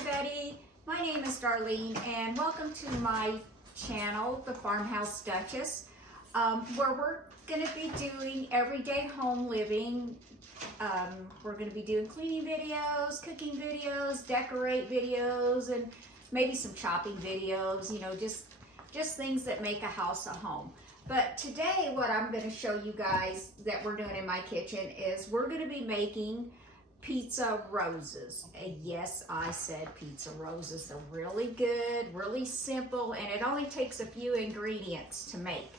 everybody. My name is Darlene and welcome to my channel, The Farmhouse Duchess, where we're going to be doing everyday home living. We're going to be doing cleaning videos, cooking videos, decorate videos, and maybe some chopping videos, you know, just things that make a house a home. But today what I'm going to show you guys that we're doing in my kitchen is we're going to be making pizza roses. Yes, I said pizza roses. They're really good, really simple, and it only takes a few ingredients to make.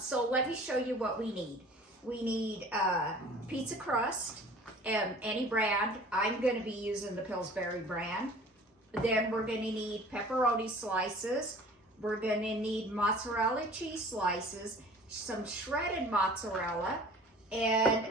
So let me show you what we need. We need pizza crust, any brand. I'm going to be using the Pillsbury brand. Then we're going to need pepperoni slices. We're going to need mozzarella cheese slices, some shredded mozzarella, and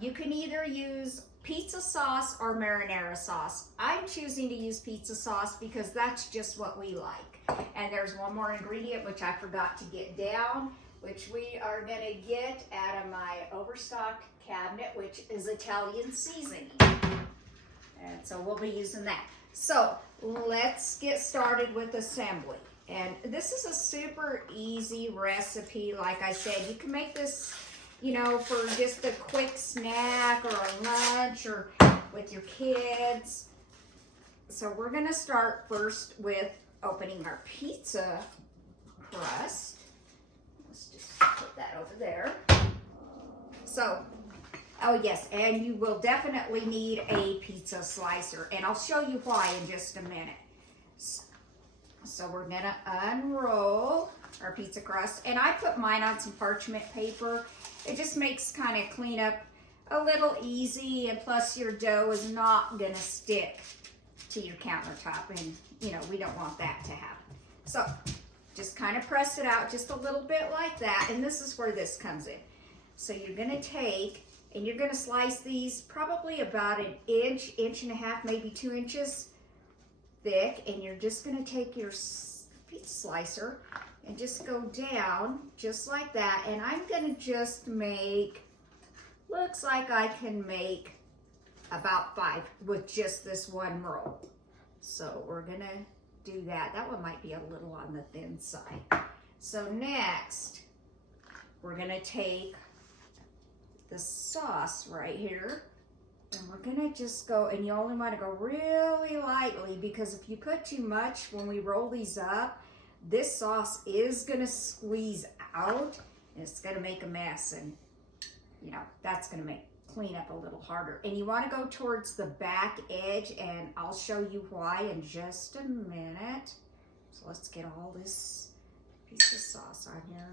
you can either use pizza sauce or marinara sauce. I'm choosing to use pizza sauce because that's just what we like. And there's one more ingredient which I forgot to get down, which we are going to get out of my overstocked cabinet, which is Italian seasoning. And so we'll be using that. So let's get started with assembly. And this is a super easy recipe. Like I said, you can make this, you know, for just a quick snack or a lunch or with your kids. So we're going to start first with opening our pizza crust. Let's just put that over there. So, oh yes, and you will definitely need a pizza slicer, and I'll show you why in just a minute. So we're going to unroll our pizza crust, and I put mine on some parchment paper. It just makes kind of clean up a little easy, and plus your dough is not going to stick to your countertop, and you know, we don't want that to happen. So just kind of press it out just a little bit like that, and this is where this comes in. So you're going to take, and you're going to slice these probably about an inch, inch and a half, maybe 2 inches thick, and you're just going to take your pizza slicer and just go down just like that. And I'm going to just make, looks like I can make about 5 with just this one roll. So we're going to do that. That one might be a little on the thin side. So next, we're going to take the sauce right here, and we're going to just go, and you only want to go really lightly, because if you put too much when we roll these up, this sauce is going to squeeze out, and it's going to make a mess, and you know, that's going to make clean up a little harder. And you want to go towards the back edge, and I'll show you why in just a minute. So let's get all this piece of sauce on here.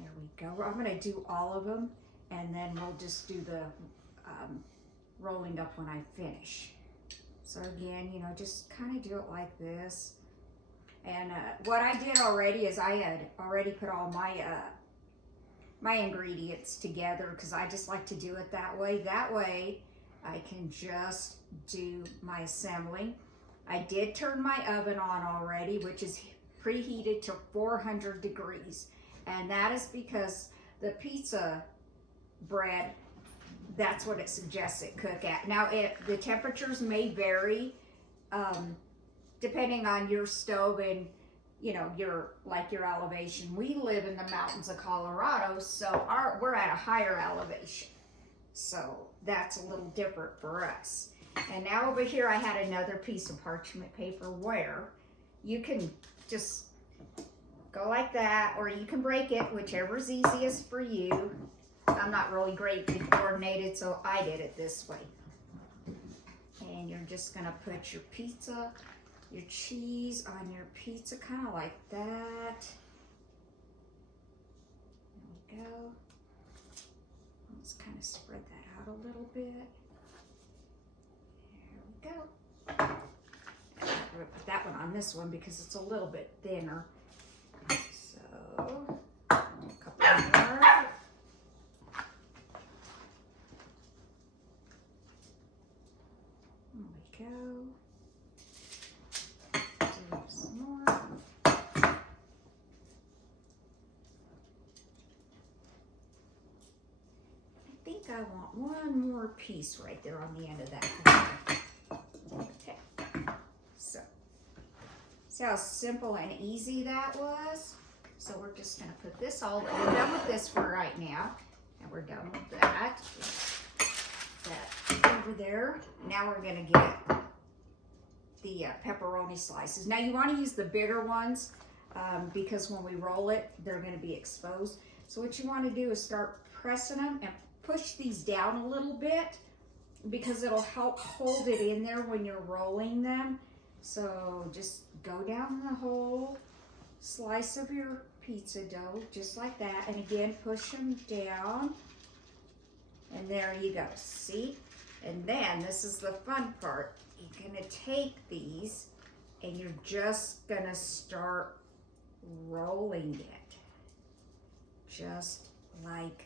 There we go. I'm going to do all of them, and then we'll just do the rolling up when I finish. So again, you know, just kind of do it like this. And what I did already is I had already put all my my ingredients together, because I just like to do it that way. That way I can just do my assembling. I did turn my oven on already, which is preheated to 400 degrees. And that is because the pizza bread, that's what it suggests it cook at. Now, the temperatures may vary depending on your stove and, you know, your elevation. We live in the mountains of Colorado, so we're at a higher elevation. So that's a little different for us. And now over here I had another piece of parchment paper where you can just go like that, or you can break it, whichever is easiest for you. I'm not really great coordinated, so I did it this way. And you're just gonna put your pizza, your cheese on your pizza, kind of like that. There we go. Let's kind of spread that out a little bit. There we go. And I'm gonna put that one on this one because it's a little bit thinner. So, a couple more. There we go. Do some more. I think I want one more piece right there on the end of that. Okay. See how simple and easy that was? So we're just gonna put this all, we're done with this for right now. And we're done with that. That over there. Now we're gonna get the pepperoni slices. Now you wanna use the bigger ones because when we roll it, they're gonna be exposed. So what you wanna do is start pressing them and push these down a little bit because it'll help hold it in there when you're rolling them. So just go down the whole slice of your pizza dough, just like that. And again, push them down. And there you go, see? And then, this is the fun part. You're gonna take these and you're just gonna start rolling it. Just like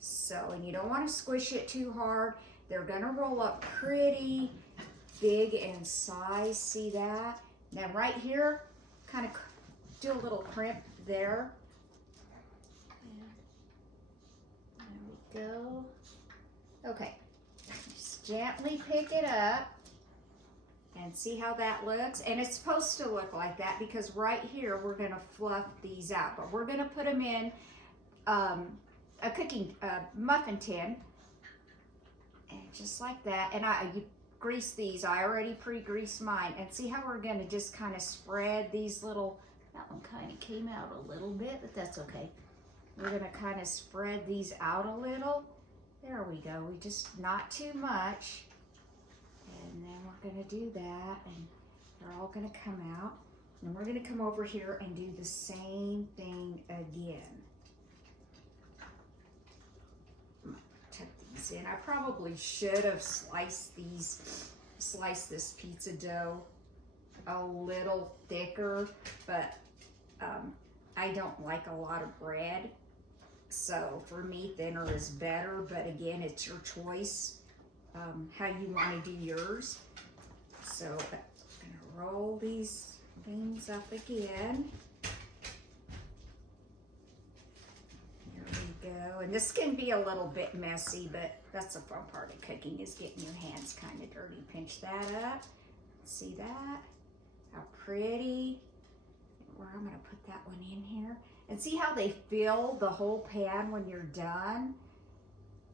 so. And you don't wanna squish it too hard. They're gonna roll up pretty big in size, see that? Now right here, kind of do a little crimp there. There we go. Okay, just gently pick it up and see how that looks. And it's supposed to look like that because right here we're gonna fluff these out, but we're gonna put them in a cooking muffin tin, and just like that. And you grease these. I already pre-greased mine. And see how we're gonna just kind of spread these little, that one kind of came out a little bit, but that's okay. We're gonna kind of spread these out a little. There we go. We just, not too much. And then we're gonna do that and they're all gonna come out. And we're gonna come over here and do the same thing again. Tuck these in. I probably should have sliced this pizza dough a little thicker, but I don't like a lot of bread. So for me, thinner is better, but again, it's your choice, how you want to do yours. So I'm gonna roll these things up again. There we go. And this can be a little bit messy, but that's the fun part of cooking, is getting your hands kind of dirty. Pinch that up. See that? How pretty. Where I'm gonna put that one in here. And see how they fill the whole pan when you're done?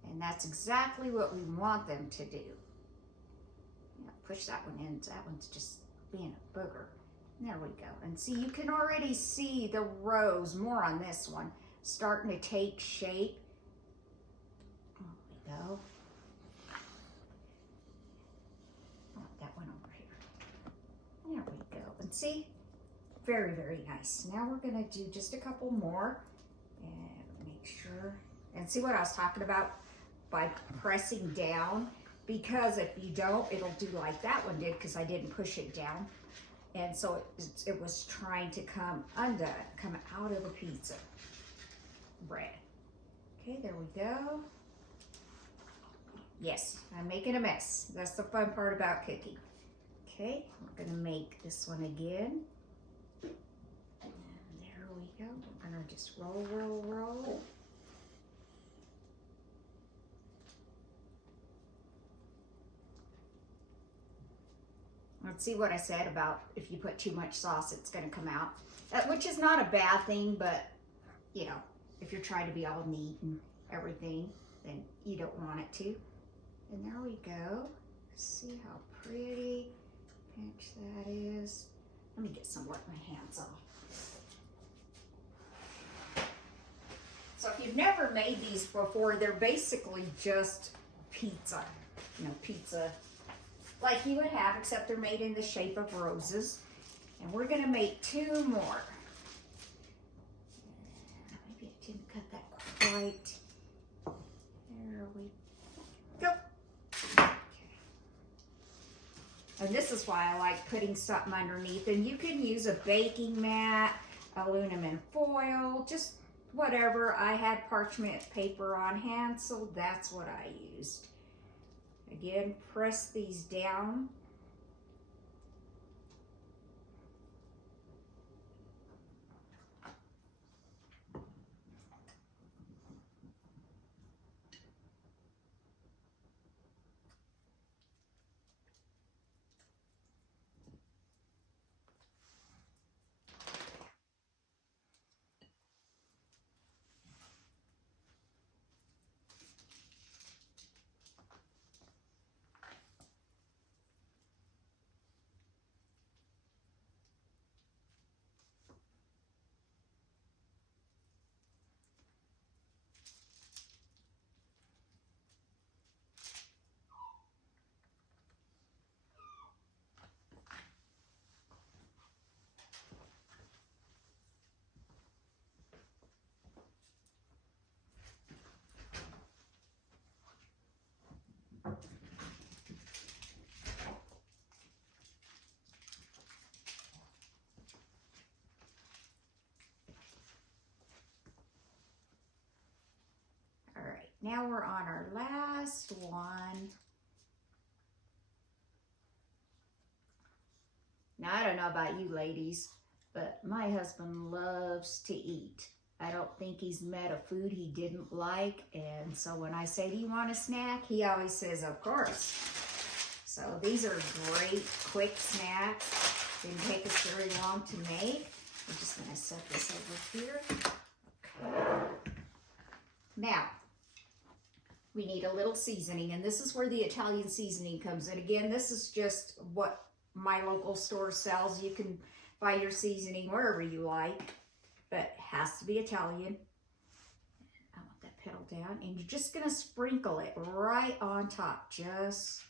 And that's exactly what we want them to do. Push that one in. That one's just being a booger. There we go. And see, you can already see the rows, more on this one, starting to take shape. There we go. I want that one over here. There we go. And see? Very, very nice. Now we're gonna do just a couple more and make sure, and see what I was talking about by pressing down, because if you don't, it'll do like that one did, because I didn't push it down. And so it was trying to come out of the pizza bread. Okay, there we go. Yes, I'm making a mess. That's the fun part about cooking. Okay, we're gonna make this one again. Go. We're gonna just roll, roll, roll. Let's see what I said about if you put too much sauce, it's gonna come out. Which is not a bad thing, but you know, if you're trying to be all neat and everything, then you don't want it to. And there we go. See how pretty. Pinch that is. Let me get some, wipe my hands off. So if you've never made these before, they're basically just pizza. You know, pizza like you would have, except they're made in the shape of roses. And we're gonna make 2 more. Maybe I didn't cut that quite. There we go. Okay. And this is why I like putting something underneath. And you can use a baking mat, aluminum foil, just whatever. I had parchment paper on hand, so that's what I used. Again, press these down. Now we're on our last one. Now, I don't know about you ladies, but my husband loves to eat. I don't think he's met a food he didn't like, and so when I say, do you want a snack? He always says, of course. So these are great, quick snacks. Didn't take us very long to make. We're just gonna set this over here. Okay. Now, we need a little seasoning, and this is where the Italian seasoning comes in. Again, this is just what my local store sells. You can buy your seasoning wherever you like, but it has to be Italian. I want that pedal down, and you're just gonna sprinkle it right on top, just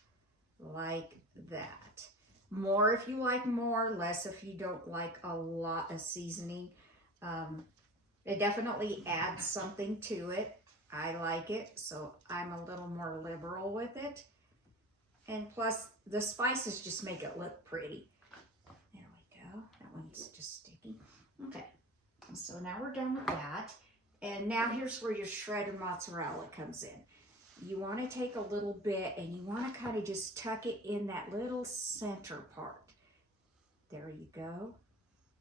like that. More if you like more, less if you don't like a lot of seasoning. It definitely adds something to it. I like it, so I'm a little more liberal with it. And plus, the spices just make it look pretty. There we go. That one's just sticky. Okay, so now we're done with that. And now here's where your shredded mozzarella comes in. You want to take a little bit and you want to kind of just tuck it in that little center part. There you go.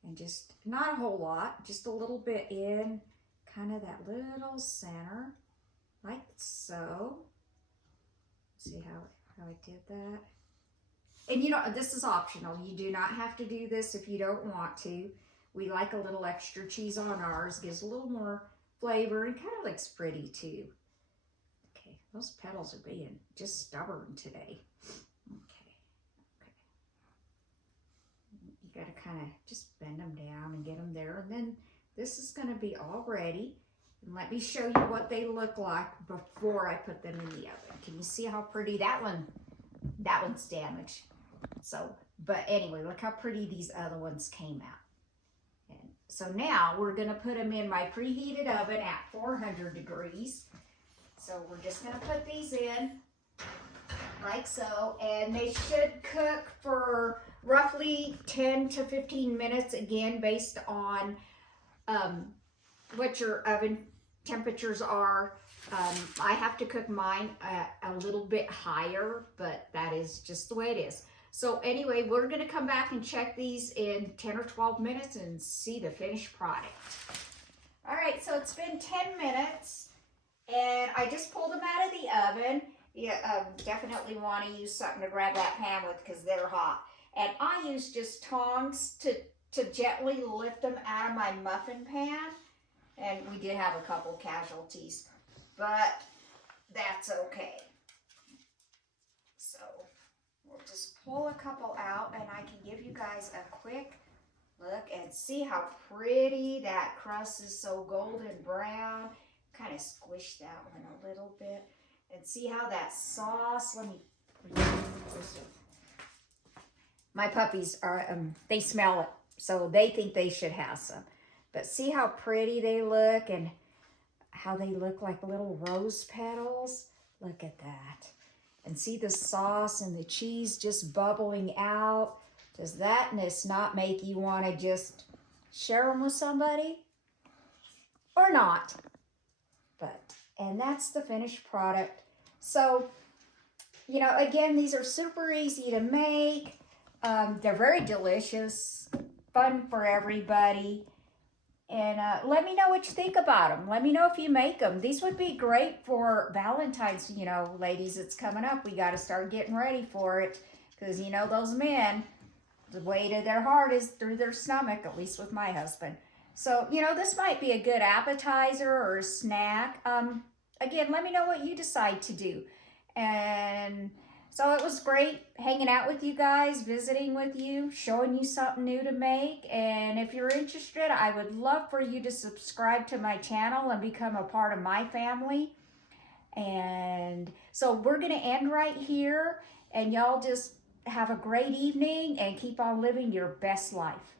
And just, not a whole lot, just a little bit in kind of that little center, like so. See how I did that? And you know, this is optional. You do not have to do this if you don't want to. We like a little extra cheese on ours. Gives a little more flavor and kind of looks pretty too. Okay, those petals are being just stubborn today. Okay. You got to kind of just bend them down and get them there. And then this is going to be all ready. And let me show you what they look like before I put them in the oven. Can you see how pretty that one's damaged. So, but anyway, look how pretty these other ones came out. And so now we're gonna put them in my preheated oven at 400 degrees. So we're just gonna put these in like so, and they should cook for roughly 10 to 15 minutes, again, based on what your oven temperatures are. I have to cook mine a little bit higher, but that is just the way it is. So anyway, we're gonna come back and check these in 10 or 12 minutes and see the finished product. All right, so it's been 10 minutes and I just pulled them out of the oven. You definitely want to use something to grab that pan with because they're hot. And I use just tongs to gently lift them out of my muffin pan. And we did have a couple casualties, but that's okay. So we'll just pull a couple out and I can give you guys a quick look and see how pretty that crust is, so golden brown. Kind of squish that one a little bit and see how that sauce, let me, my puppies are, they smell it, so they think they should have some. But see how pretty they look and how they look like little rose petals? Look at that. And see the sauce and the cheese just bubbling out. Does thatness not make you want to just share them with somebody? Or not? But, and that's the finished product. So, you know, again, these are super easy to make. They're very delicious, fun for everybody. And let me know what you think about them. Let me know if you make them. These would be great for Valentine's, you know, ladies, it's coming up. We got to start getting ready for it. Because, you know, those men, the weight of their heart is through their stomach, at least with my husband. So, you know, this might be a good appetizer or a snack. Again, let me know what you decide to do. And so it was great hanging out with you guys, visiting with you, showing you something new to make. And if you're interested, I would love for you to subscribe to my channel and become a part of my family. And so we're going to end right here. And y'all just have a great evening and keep on living your best life.